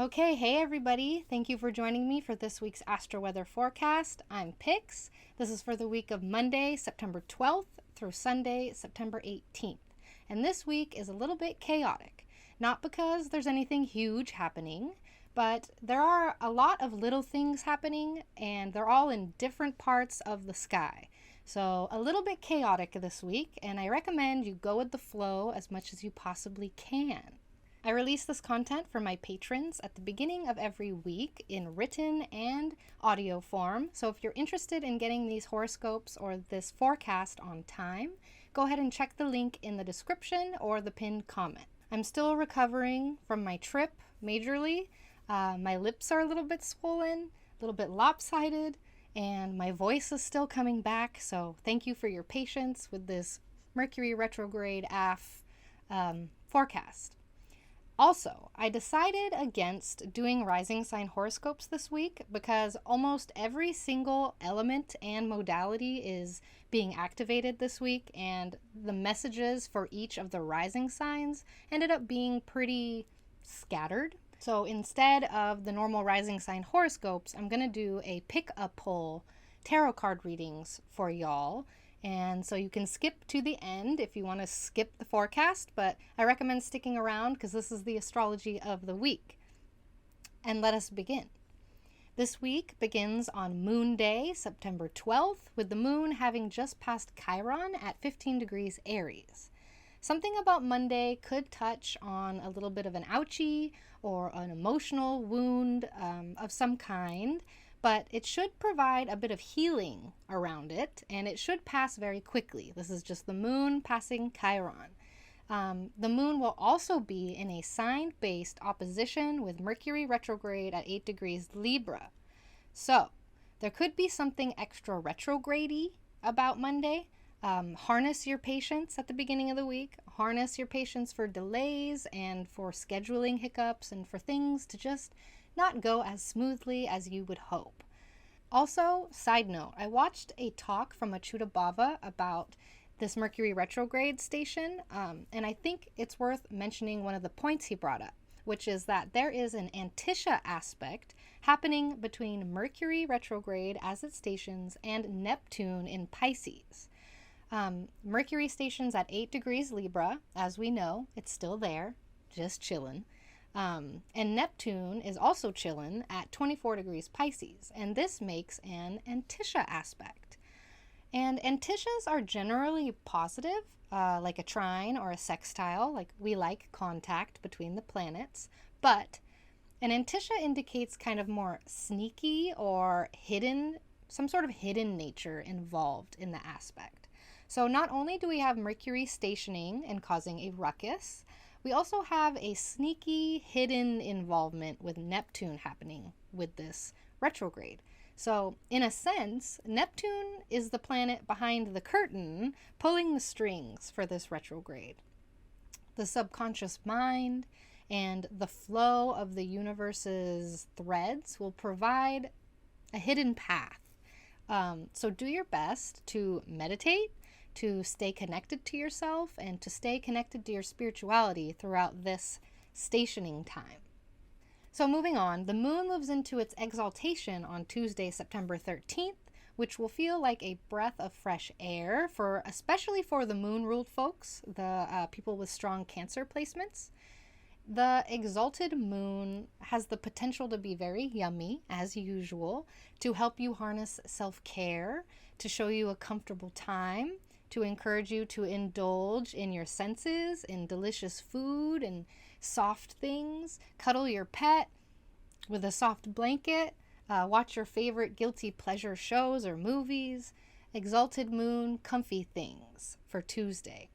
Okay, hey everybody. Thank you for joining me for this week's Astro Weather Forecast. I'm Pix. This is for the week of Monday, September 12th through Sunday, September 18th. And this week is a little bit chaotic. Not because there's anything huge happening, but there are a lot of little things happening and they're all in different parts of the sky. So a little bit chaotic this week, and I recommend you go with the flow as much as you possibly can. I release this content for my patrons at the beginning of every week in written and audio form. So if you're interested in getting these horoscopes or this forecast on time, go ahead and check the link in the description or the pinned comment. I'm still recovering from my trip majorly. My lips are a little bit swollen, a little bit lopsided, and my voice is still coming back. So thank you for your patience with this Mercury retrograde forecast. Also, I decided against doing rising sign horoscopes this week because almost every single element and modality is being activated this week, and the messages for each of the rising signs ended up being pretty scattered. So instead of the normal rising sign horoscopes, I'm going to do a pick-a-pull tarot card readings for y'all. And so you can skip to the end if you want to skip the forecast, but I recommend sticking around because this is the astrology of the week. And let us begin. This week begins on Moon Day, September 12th, with the moon having just passed Chiron at 15 degrees Aries. Something about Monday could touch on a little bit of an ouchie or an emotional wound of some kind, but it should provide a bit of healing around it, and it should pass very quickly. This is just the moon passing Chiron. The moon will also be in a sign-based opposition with Mercury retrograde at 8 degrees Libra. So there could be something extra retrograde-y about Monday. Harness your patience at the beginning of the week. Harness your patience for delays and for scheduling hiccups and for things to just not go as smoothly as you would hope. Also, side note, I watched a talk from Achyuta Bhava about this Mercury retrograde station, and I think it's worth mentioning one of the points he brought up, which is that there is an Antisha aspect happening between Mercury retrograde as it stations and Neptune in Pisces. Mercury stations at 8 degrees Libra. As we know, it's still there, just chilling. And Neptune is also chilling at 24 degrees Pisces, and this makes an Antisha aspect. And Antishas are generally positive, like a trine or a sextile, like we like contact between the planets, but an Antisha indicates kind of more sneaky or hidden, some sort of hidden nature involved in the aspect. So not only do we have Mercury stationing and causing a ruckus, we also have a sneaky, hidden involvement with Neptune happening with this retrograde. So, in a sense, Neptune is the planet behind the curtain, pulling the strings for this retrograde. The subconscious mind and the flow of the universe's threads will provide a hidden path. So do your best to meditate, to stay connected to yourself, and to stay connected to your spirituality throughout this stationing time. So moving on, the moon moves into its exaltation on Tuesday, September 13th, which will feel like a breath of fresh air, especially for the moon-ruled folks, the people with strong Cancer placements. The exalted moon has the potential to be very yummy, as usual, to help you harness self-care, to show you a comfortable time, to encourage you to indulge in your senses, in delicious food and soft things, cuddle your pet with a soft blanket, watch your favorite guilty pleasure shows or movies. Exalted moon, comfy things for Tuesday.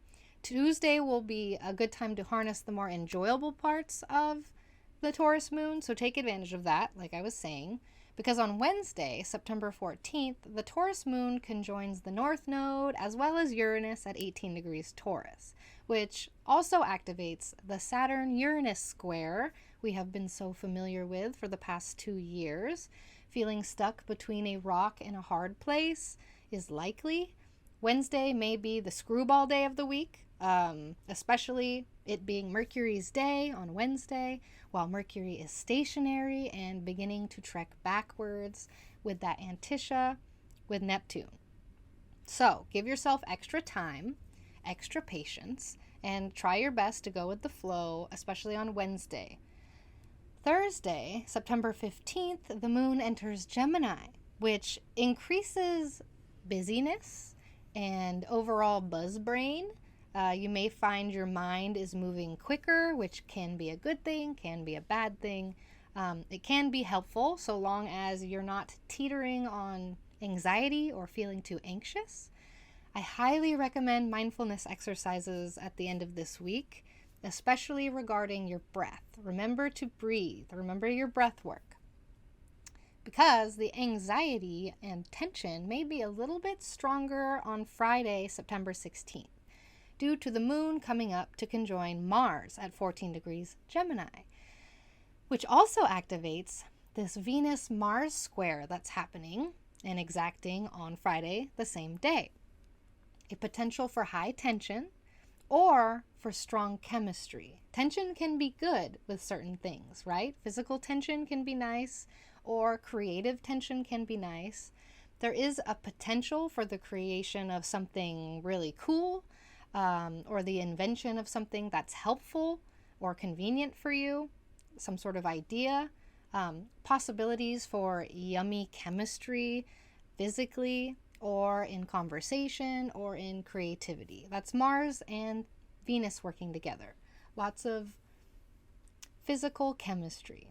Tuesday will be a good time to harness the more enjoyable parts of the Taurus moon, so take advantage of that, like I was saying. Because on Wednesday, September 14th, the Taurus moon conjoins the North Node as well as Uranus at 18 degrees Taurus, which also activates the Saturn-Uranus square we have been so familiar with for the past 2 years. Feeling stuck between a rock and a hard place is likely. Wednesday may be the screwball day of the week, especially it being Mercury's day on Wednesday, while Mercury is stationary and beginning to trek backwards with that Antisha with Neptune. So give yourself extra time, extra patience, and try your best to go with the flow, especially on Wednesday. Thursday, September 15th, the moon enters Gemini, which increases busyness and overall buzz brain. You may find your mind is moving quicker, which can be a good thing, can be a bad thing. It can be helpful so long as you're not teetering on anxiety or feeling too anxious. I highly recommend mindfulness exercises at the end of this week, especially regarding your breath. Remember to breathe. Remember your breath work. Because the anxiety and tension may be a little bit stronger on Friday, September 16th, due to the moon coming up to conjoin Mars at 14 degrees Gemini, which also activates this Venus-Mars square that's happening and exacting on Friday the same day. A potential for high tension or for strong chemistry. Tension can be good with certain things, right? Physical tension can be nice, or creative tension can be nice. There is a potential for the creation of something really cool, or the invention of something that's helpful or convenient for you, some sort of idea. Possibilities for yummy chemistry, physically, or in conversation, or in creativity. That's Mars and Venus working together. Lots of physical chemistry.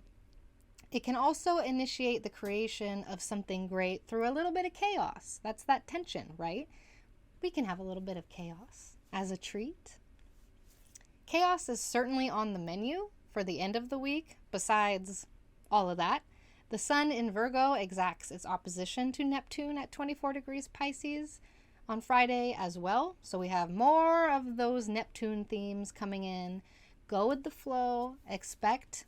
It can also initiate the creation of something great through a little bit of chaos. That's that tension, right? We can have a little bit of chaos as a treat. Chaos is certainly on the menu for the end of the week, besides all of that. The Sun in Virgo exacts its opposition to Neptune at 24 degrees Pisces on Friday as well. So we have more of those Neptune themes coming in. Go with the flow, expect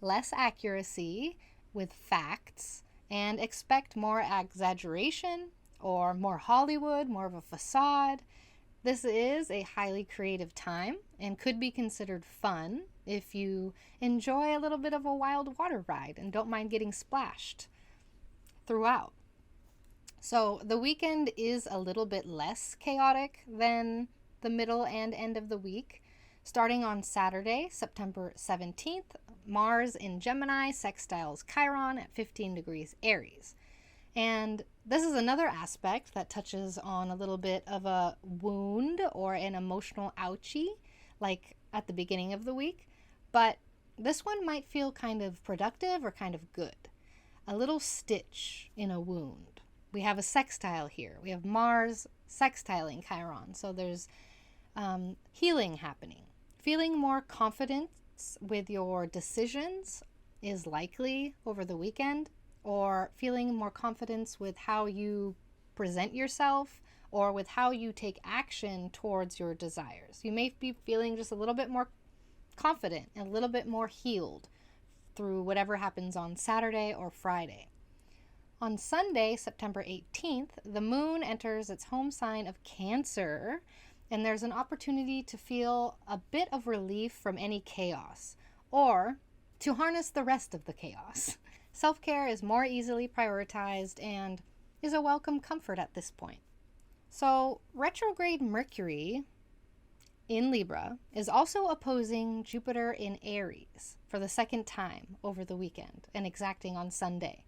less accuracy with facts, and expect more exaggeration or more Hollywood, more of a facade. This is a highly creative time and could be considered fun if you enjoy a little bit of a wild water ride and don't mind getting splashed throughout. So the weekend is a little bit less chaotic than the middle and end of the week. Starting on Saturday, September 17th, Mars in Gemini sextiles Chiron at 15 degrees Aries. And this is another aspect that touches on a little bit of a wound or an emotional ouchie, like at the beginning of the week. But this one might feel kind of productive or kind of good. A little stitch in a wound. We have a sextile here. We have Mars sextiling Chiron. So there's healing happening. Feeling more confidence with your decisions is likely over the weekend, or feeling more confidence with how you present yourself or with how you take action towards your desires. You may be feeling just a little bit more confident and a little bit more healed through whatever happens on Saturday or Friday. On Sunday, September 18th, the moon enters its home sign of Cancer, and there's an opportunity to feel a bit of relief from any chaos, or to harness the rest of the chaos. Self-care is more easily prioritized and is a welcome comfort at this point. So, retrograde Mercury in Libra is also opposing Jupiter in Aries for the second time over the weekend and exacting on Sunday.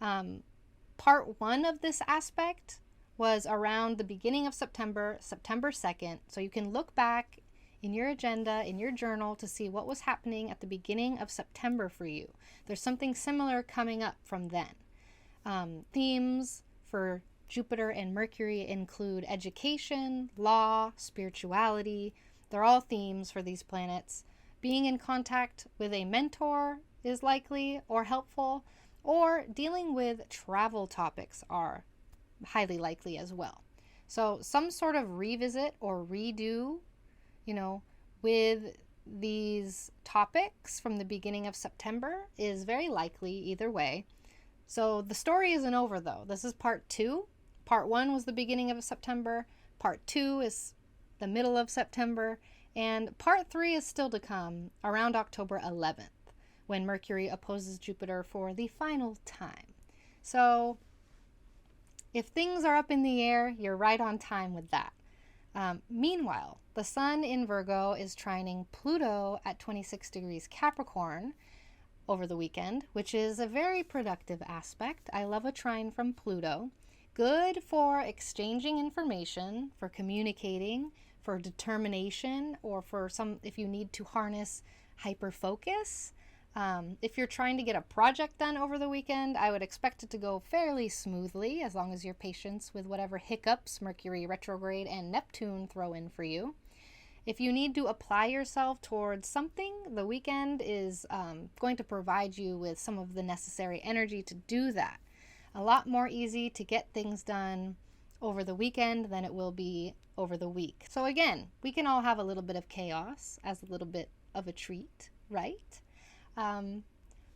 Part 1 of this aspect was around the beginning of September, September 2nd. So you can look back in your agenda, in your journal, to see what was happening at the beginning of September for you. There's something similar coming up from then. Themes for Jupiter and Mercury include education, law, spirituality. They're all themes for these planets. Being in contact with a mentor is likely or helpful, or dealing with travel topics are highly likely as well. So some sort of revisit or redo, with these topics from the beginning of September is very likely either way. So the story isn't over though. This is part 2. Part 1 was the beginning of September. Part 2 is the middle of September, and part 3 is still to come around October 11th, when Mercury opposes Jupiter for the final time. So if things are up in the air, you're right on time with that. Meanwhile, the Sun in Virgo is trining Pluto at 26 degrees Capricorn over the weekend, which is a very productive aspect. I love a trine from Pluto. Good for exchanging information, for communicating, for determination, or for if you need to harness hyper focus. If you're trying to get a project done over the weekend, I would expect it to go fairly smoothly, as long as you're patient with whatever hiccups Mercury retrograde and Neptune throw in for you. If you need to apply yourself towards something, the weekend is going to provide you with some of the necessary energy to do that. A lot more easy to get things done over the weekend than it will be over the week. So again, we can all have a little bit of chaos as a little bit of a treat, right?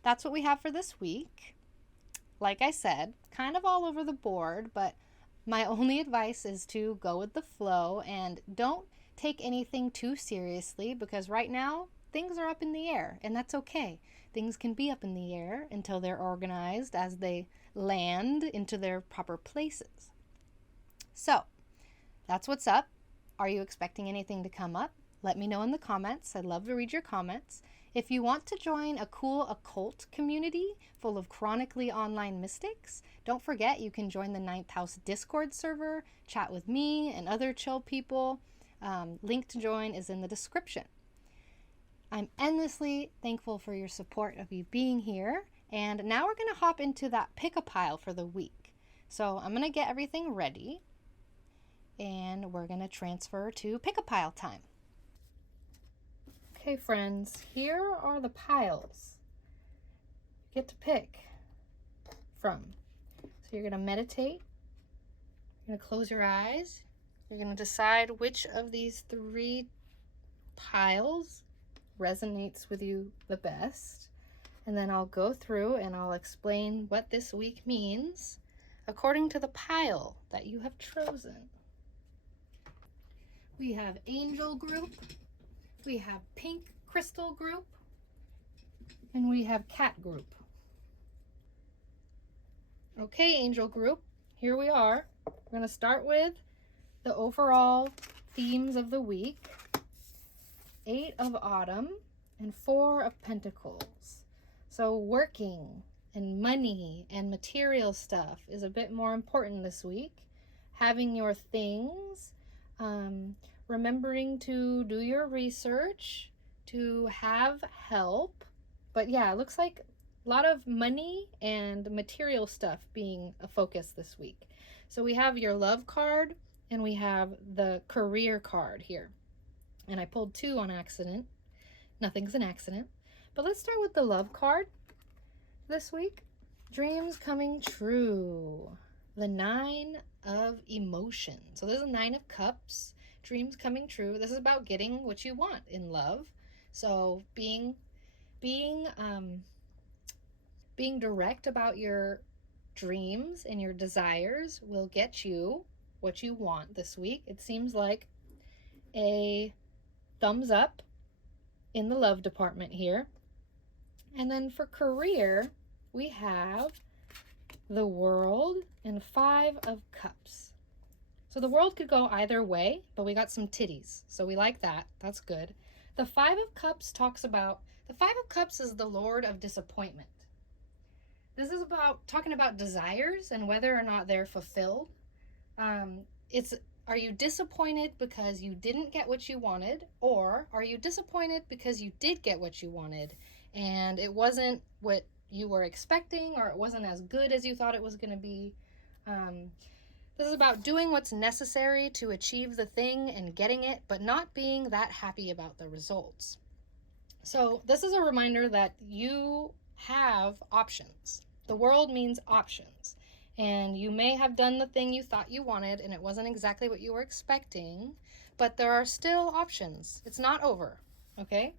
That's what we have for this week. Like I said, kind of all over the board, but my only advice is to go with the flow and don't take anything too seriously, because right now things are up in the air, and that's okay. Things can be up in the air until they're organized as they land into their proper places. So that's what's up. Are you expecting anything to come up? Let me know in the comments. I'd love to read your comments. If you want to join a cool occult community full of chronically online mystics, don't forget you can join the 9th House Discord server, chat with me and other chill people. Link to join is in the description. I'm endlessly thankful for your support of you being here. And now we're going to hop into that pick-a-pile for the week. So I'm going to get everything ready, and we're going to transfer to pick-a-pile time. Okay, friends, here are the piles you get to pick from. So you're going to meditate. You're going to close your eyes. You're going to decide which of these 3 piles resonates with you the best. And then I'll go through and I'll explain what this week means according to the pile that you have chosen. We have Angel Group, we have Pink Crystal Group, and we have Cat Group. Okay, Angel Group, here we are. We're going to start with the overall themes of the week. 8 of Autumn and 4 of Pentacles. So working and money and material stuff is a bit more important this week. Having your things, remembering to do your research, to have help. But yeah, it looks like a lot of money and material stuff being a focus this week. So we have your love card and we have the career card here. And I pulled 2 on accident. Nothing's an accident. But let's start with the love card this week. Dreams coming true. The 9 of emotion. So this is 9 of cups. Dreams coming true. This is about getting what you want in love. So being direct about your dreams and your desires will get you what you want this week. It seems like a thumbs up in the love department here. And then for career, we have the World and 5 of Cups. So the World could go either way, but we got some titties, so we like that. That's good. The 5 of Cups talks about, the 5 of Cups is the Lord of disappointment. This is about talking about desires and whether or not they're fulfilled. Are you disappointed because you didn't get what you wanted, or are you disappointed because you did get what you wanted and it wasn't what you were expecting, or it wasn't as good as you thought it was going to be? This is about doing what's necessary to achieve the thing and getting it, but not being that happy about the results. So this is a reminder that you have options. The World means options. And you may have done the thing you thought you wanted and it wasn't exactly what you were expecting, but there are still options. It's not over, okay?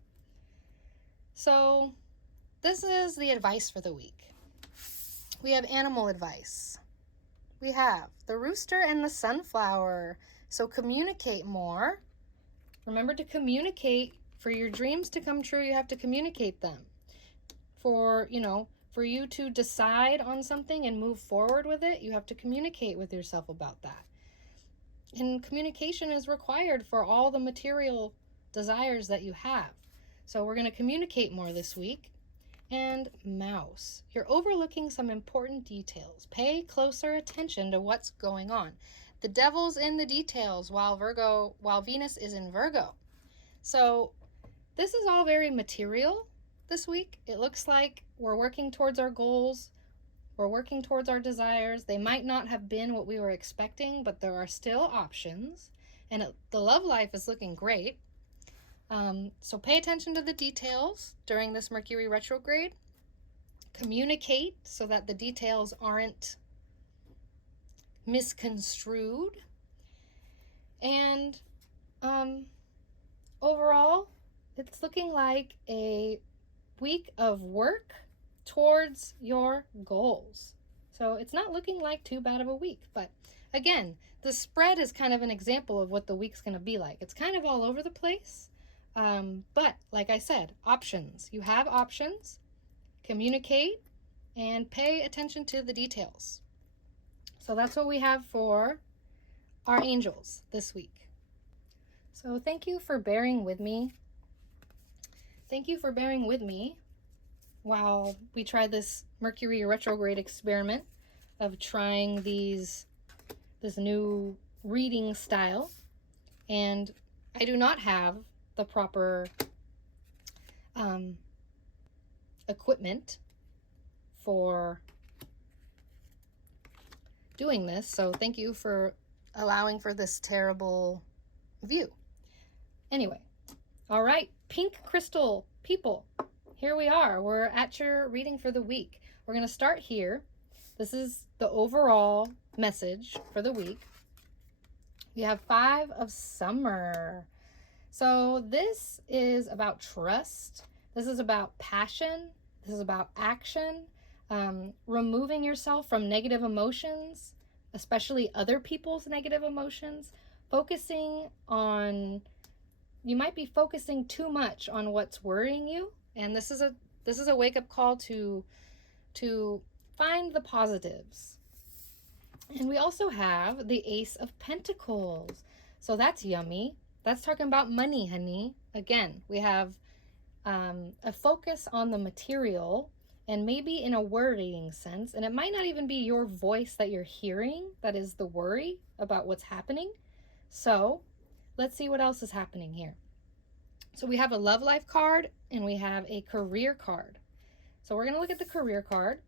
So this is the advice for the week. We have animal advice. We have the rooster and the sunflower. So communicate more. Remember to communicate. For your dreams to come true, you have to communicate them. For you to decide on something and move forward with it, you have to communicate with yourself about that. And communication is required for all the material desires that you have. So we're going to communicate more this week. And mouse, you're overlooking some important details. Pay closer attention to what's going on. The devil's in the details while Venus is in Virgo. So this is all very material this week. It looks like we're working towards our goals. We're working towards our desires. They might not have been what we were expecting, but there are still options. And the love life is looking great. So pay attention to the details during this Mercury retrograde. Communicate so that the details aren't misconstrued. And overall, it's looking like a week of work towards your goals. So it's not looking like too bad of a week. But again, the spread is kind of an example of what the week's going to be like. It's kind of all over the place. But like I said, options. You have options. Communicate and pay attention to the details. So that's what we have for our angels this week. So thank you for bearing with me. Thank you for bearing with me while we try this Mercury retrograde experiment of trying this new reading style. And I do not have the proper equipment for doing this, so thank you for allowing for this terrible view. Anyway, all right, pink crystal people, here we are. We're at your reading for the week. We're going to start here. This is the overall message for the week. We have 5 of Summer. So this is about trust. This is about passion. This is about action, removing yourself from negative emotions, especially other people's negative emotions, you might be focusing too much on what's worrying you. And this is a wake-up call to find the positives. And we also have the Ace of Pentacles. So that's yummy. That's talking about money, honey. Again, we have a focus on the material and maybe in a worrying sense. And it might not even be your voice that you're hearing that is the worry about what's happening. So let's see what else is happening here. So we have a love life card and we have a career card. So we're going to look at the career card.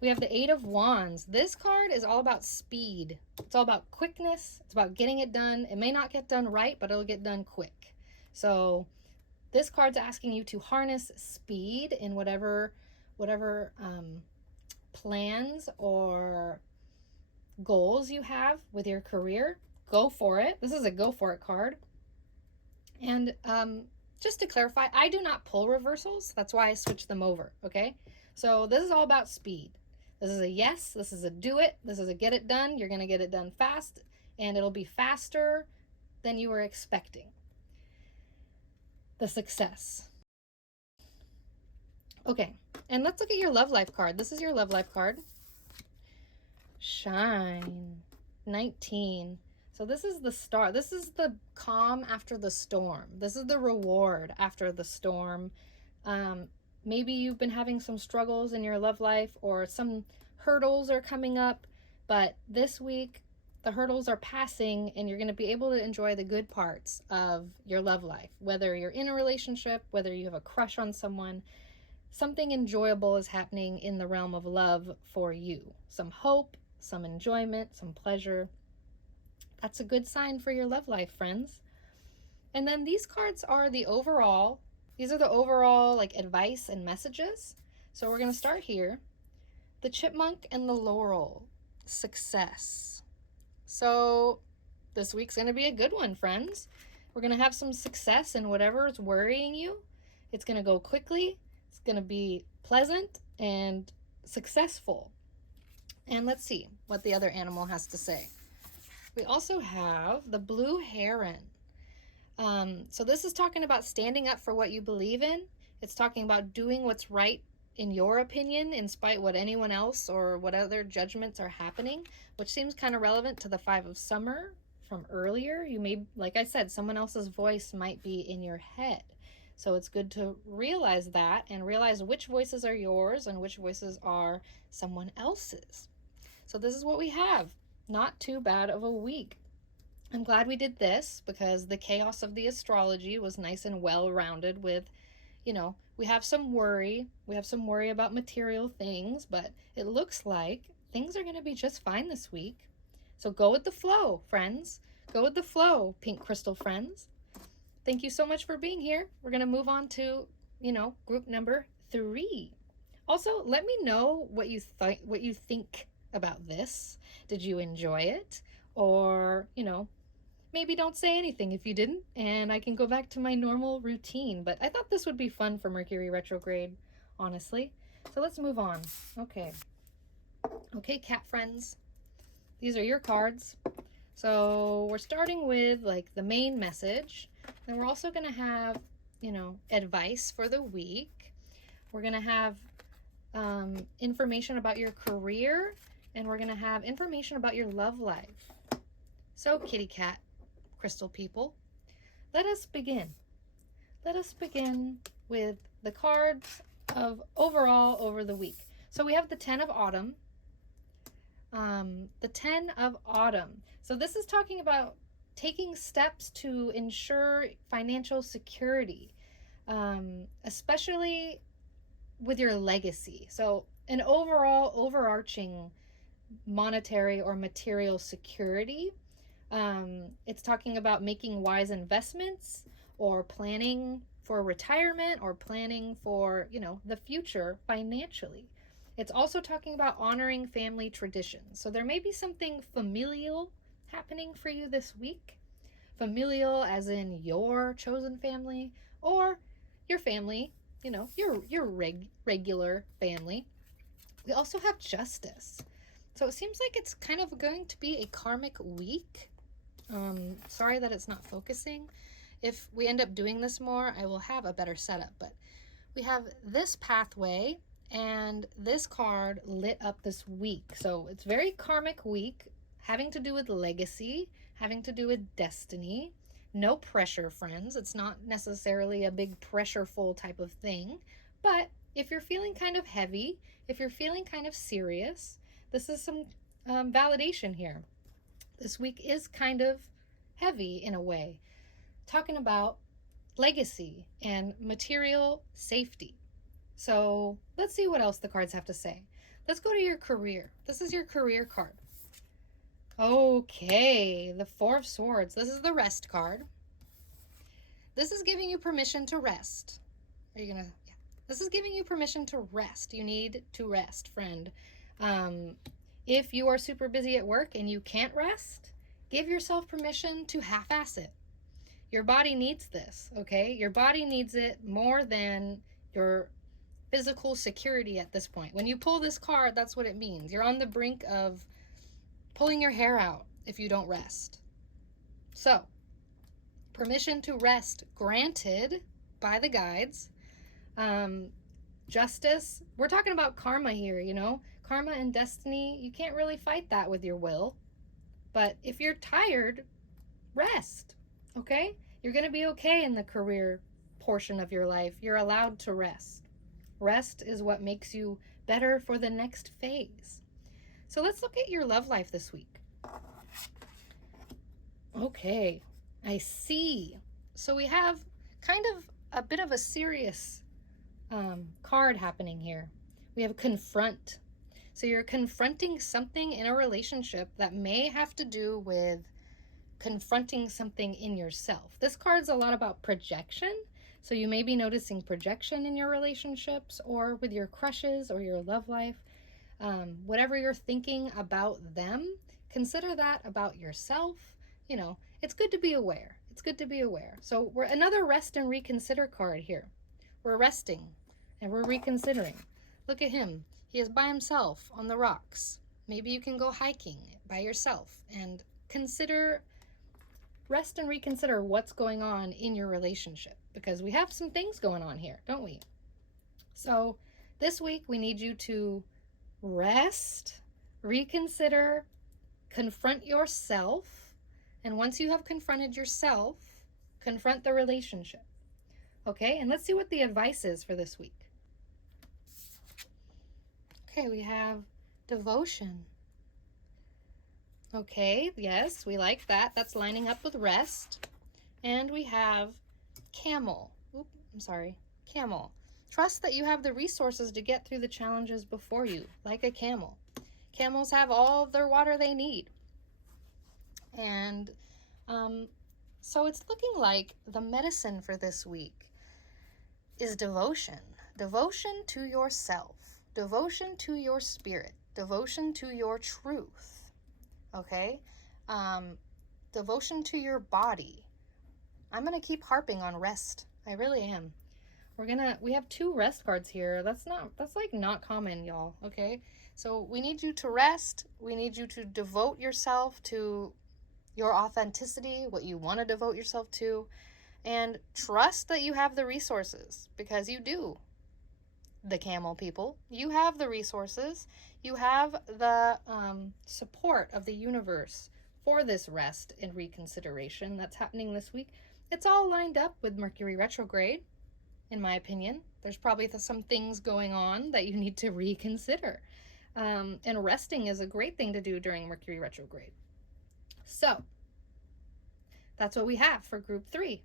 We have the 8 of Wands. This card is all about speed. It's all about quickness. It's about getting it done. It may not get done right, but it'll get done quick. So this card's asking you to harness speed in whatever plans or goals you have with your career. Go for it. This is a go for it card. And just to clarify, I do not pull reversals. That's why I switched them over, okay? So this is all about speed. This is a yes. This is a do it. This is a get it done. You're going to get it done fast, and it'll be faster than you were expecting. The success. Okay, and let's look at your love life card. This is your love life card. Shine. 19. So this is the star. This is the calm after the storm. This is the reward after the storm. Maybe you've been having some struggles in your love life or some hurdles are coming up, but this week the hurdles are passing and you're going to be able to enjoy the good parts of your love life. Whether you're in a relationship, whether you have a crush on someone, something enjoyable is happening in the realm of love for you. Some hope, some enjoyment, some pleasure. That's a good sign for your love life, friends. And then these cards are the overall, like advice and messages. So we're going to start here. The chipmunk and the laurel, success. So this week's going to be a good one, friends. We're going to have some success in whatever is worrying you. It's going to go quickly. It's going to be pleasant and successful. And let's see what the other animal has to say. We also have the blue heron. So this is talking about standing up for what you believe in. It's talking about doing what's right in your opinion, in spite what anyone else or what other judgments are happening, which seems kind of relevant to the Five of Summer from earlier. You may, like I said, someone else's voice might be in your head. So it's good to realize that and realize which voices are yours and which voices are someone else's. So this is what we have. Not too bad of a week. I'm glad we did this because the chaos of the astrology was nice and well-rounded with, we have some worry. We have some worry about material things, but it looks like things are going to be just fine this week. So go with the flow, friends. Go with the flow, pink crystal friends. Thank you so much for being here. We're going to move on to, group number 3. Also, let me know what you think about this. Did you enjoy it? Or, maybe don't say anything if you didn't, and I can go back to my normal routine. But I thought this would be fun for Mercury retrograde, honestly. So let's move on. Okay, cat friends. These are your cards. So we're starting with like the main message. Then we're also going to have, advice for the week. We're going to have information about your career, and we're going to have information about your love life. So kitty cat crystal people, let us begin. Let us begin with the cards of overall over the week. So we have the 10 of autumn. The 10 of autumn. So this is talking about taking steps to ensure financial security, especially with your legacy. So an overall overarching monetary or material security. It's talking about making wise investments or planning for retirement or planning for, the future financially. It's also talking about honoring family traditions. So there may be something familial happening for you this week. Familial as in your chosen family or your family, your regular family. We also have justice. So it seems like it's kind of going to be a karmic week. Sorry that it's not focusing. If we end up doing this more, I will have a better setup. But we have this pathway and this card lit up this week. So it's very karmic week, having to do with legacy, having to do with destiny. No pressure, friends. It's not necessarily a big pressureful type of thing. But if you're feeling kind of heavy, if you're feeling kind of serious, this is some validation here. This week is kind of heavy in a way, talking about legacy and material safety. So let's see what else the cards have to say. Let's go to your career. This is your career card. Okay, the 4 of Swords. This is the rest card. This is giving you permission to rest. Are you gonna? Yeah. This is giving you permission to rest. You need to rest, friend. If you are super busy at work and you can't rest, give yourself permission to half-ass it. Your body needs this, okay? Your body needs it more than your physical security at this point. When you pull this card, that's what it means. You're on the brink of pulling your hair out if you don't rest. So, permission to rest granted by the guides. Justice, we're talking about karma here, karma and destiny. You can't really fight that with your will. But if you're tired, rest, okay? You're going to be okay in the career portion of your life. You're allowed to rest. Rest is what makes you better for the next phase. So let's look at your love life this week. Okay, I see. So we have kind of a bit of a serious card happening here. We have confront. So you're confronting something in a relationship that may have to do with confronting something in yourself. This card's a lot about projection. So you may be noticing projection in your relationships or with your crushes or your love life. Whatever you're thinking about them, consider that about yourself. It's good to be aware. It's good to be aware. So we're another rest and reconsider card here. We're resting and we're reconsidering. Look at him. He is by himself on the rocks. Maybe you can go hiking by yourself and consider rest and reconsider what's going on in your relationship, because we have some things going on here, don't we? So this week we need you to rest, reconsider, confront yourself, and once you have confronted yourself, confront the relationship. Okay, and let's see what the advice is for this week. Okay, we have devotion. Okay, yes, we like that. That's lining up with rest. And we have camel. Camel. Trust that you have the resources to get through the challenges before you, like a camel. Camels have all of their water they need. And so it's looking like the medicine for this week is devotion. Devotion to yourself. Devotion to your spirit. Devotion to your truth. Okay? Devotion to your body. I'm going to keep harping on rest. I really am. We have 2 rest cards here. That's like not common, y'all. Okay? So we need you to rest. We need you to devote yourself to your authenticity, what you want to devote yourself to, and trust that you have the resources, because you do. The camel people, you have the resources. You have the support of the universe for this rest and reconsideration that's happening this week. It's all lined up with Mercury retrograde, in my opinion. There's probably some things going on that you need to reconsider. And resting is a great thing to do during Mercury retrograde. So, that's what we have for group 3.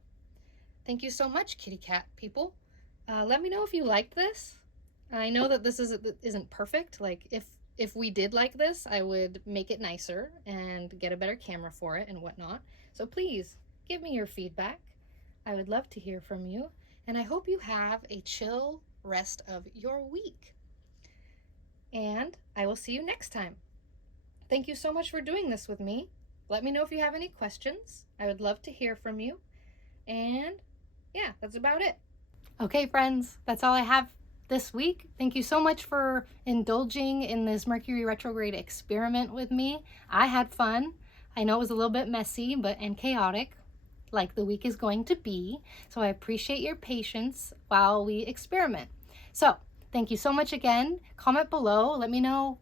Thank you so much, kitty cat people. Let me know if you liked this. I know that this isn't perfect. Like, if we did like this, I would make it nicer and get a better camera for it and whatnot. So please, give me your feedback. I would love to hear from you. And I hope you have a chill rest of your week. And I will see you next time. Thank you so much for doing this with me. Let me know if you have any questions. I would love to hear from you. And yeah, that's about it. Okay, friends, that's all I have this week. Thank you so much for indulging in this Mercury retrograde experiment with me. I had fun. I know it was a little bit messy and chaotic, like the week is going to be. So I appreciate your patience while we experiment. So thank you so much again. Comment below. Let me know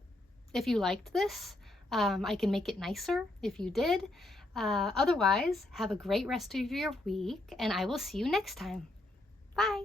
if you liked this. I can make it nicer if you did. Otherwise, have a great rest of your week, and I will see you next time. Bye.